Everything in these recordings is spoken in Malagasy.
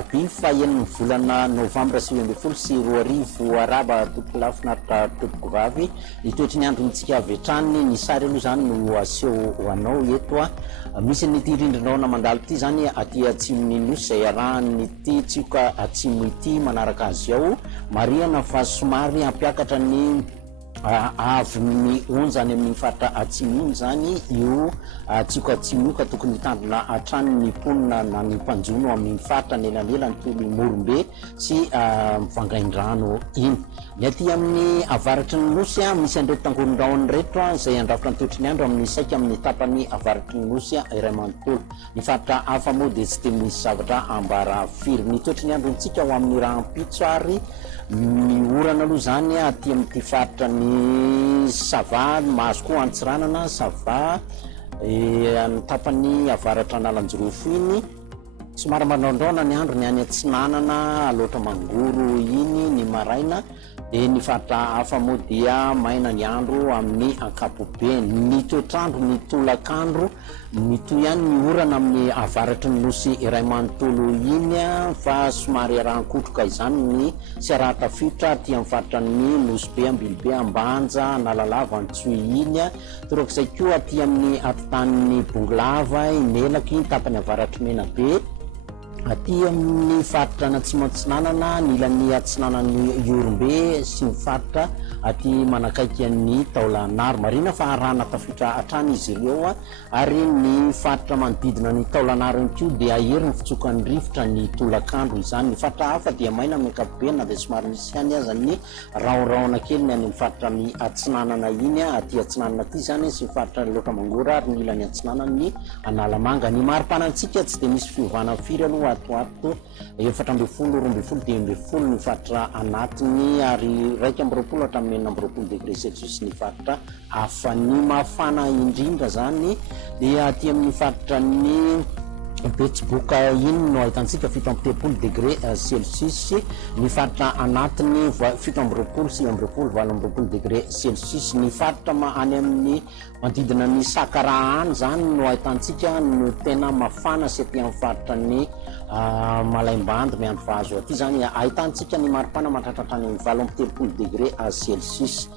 alarobia faheniny volana novambra 2020 sy roa arivo araba tompoko lafinaritra tompoko vavy itoetry ny andro ntsika avy hatrany ny sary aloha zany no aseho hoanao eto misy nyty rindrinao na mandalo ity zany aty atsimony nosy zay arahan'ity tsioka atsimo ity manaraka azy ao mariana fa somary ampiakatra ny avy ny onjany amin'ny faritra atsimo iny zany io tsioka atsimo io ka tokony hitandrina hatrany ny mponina na ny mpanjono amin'ny faritra nelanela ny tolo morombe sy mivangaindrano iny ny aty amin'ny avaratry ny nosy misy andreo tangoron-draony reto zay andrafitra ny toetry ny andro amin'ny saika amin'ny tapany avaratry ny nosy iray manontolo ny faritra hafa moa dia tsy dia misy zavatra ambara firy ny toetry ny andro ntsika ho amin'ny raha ampitso ary ny orana aloha zany aty amin'ity faritra ny sava mahazo koa antsiranana sava ny tapany avaratra analanjorofo iny somary mandraondraona ny andro ny any atsinanana loatra mangoro iny ny maraina dia ny faritra hafa moa dia maina ny andro amin'ny ankapobe ny toetrandro ny tolakandro mitoy ihany ny orana amin'ny avaratry ny nosy iray manontolo iny fa somary arahankotroka izany ny sy arahatafitra ty amin'ny faritra ny nosy be ambilibe ambanja analalava antsoy iny torak'izay koa aty amin'ny atotan'ny bongolava inelaky ny tapany avaratry mena be aty amin'ny faritra natsimatsinanana ny ilan'ny atsinanan'ny iorombe sy ny faritra aty manakaiky ny taolanaro marina fa arahana tafitra hatrany izy ireo ary ny faritra manodidina ny taolanaro iny koa dia ahery ny fitsokan'ny rivotra ny tolakandro izany ny faritra hafa dia maina amin'ny ankapobena dia somary misy ihany aza ny raoraona kely ny any faritra ny atsinanana iny aty atsinanana aty zany sy ny faritra loatra mangora ary ny ilan'ny atsinanany analamanga ny marim-panantsika tsy dia misy fiovana firy aloha atoato 720 220 ny faritra anatiny ary raika ambiroapolo hatramin'ny 40 degré celsius ny faritra hafa ny mafana indrindra zany dia aty amin'ny faritra ny betsiboka iny no ahitantsika 7 degré celsius ny faritra anatiny 7 sy 7 degré celsius ny faritra any amin'ny manodidina ny sakarahany zany no ahitantsika no tena mafana sy aty amin'ny faritra ny malaimbandy miandro vahazo aty zany ahitantsika ny maripana matratratrany amin'ny 7 degré celsius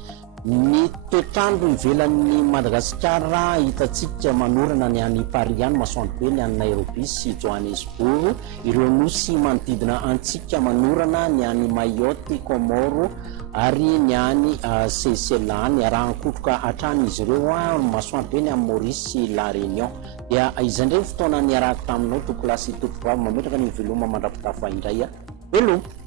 ny toetrandro ivelan'ny Madagasikara hitatsika manorana ny any Paris any masoandro be ny any Nairobi sy Johannesburg ireo nosy manodidina antsika manorana ny any Mayotte Comoro ary ny any Seychelles any arahankotroka hatrany izy ireo masoandro be ny any Maurice sy La Réunion dia izay ndray fotoana ny arahako taminao tokolasy tompoko vavy mametraka ny veloma mandrapitafa indray veloma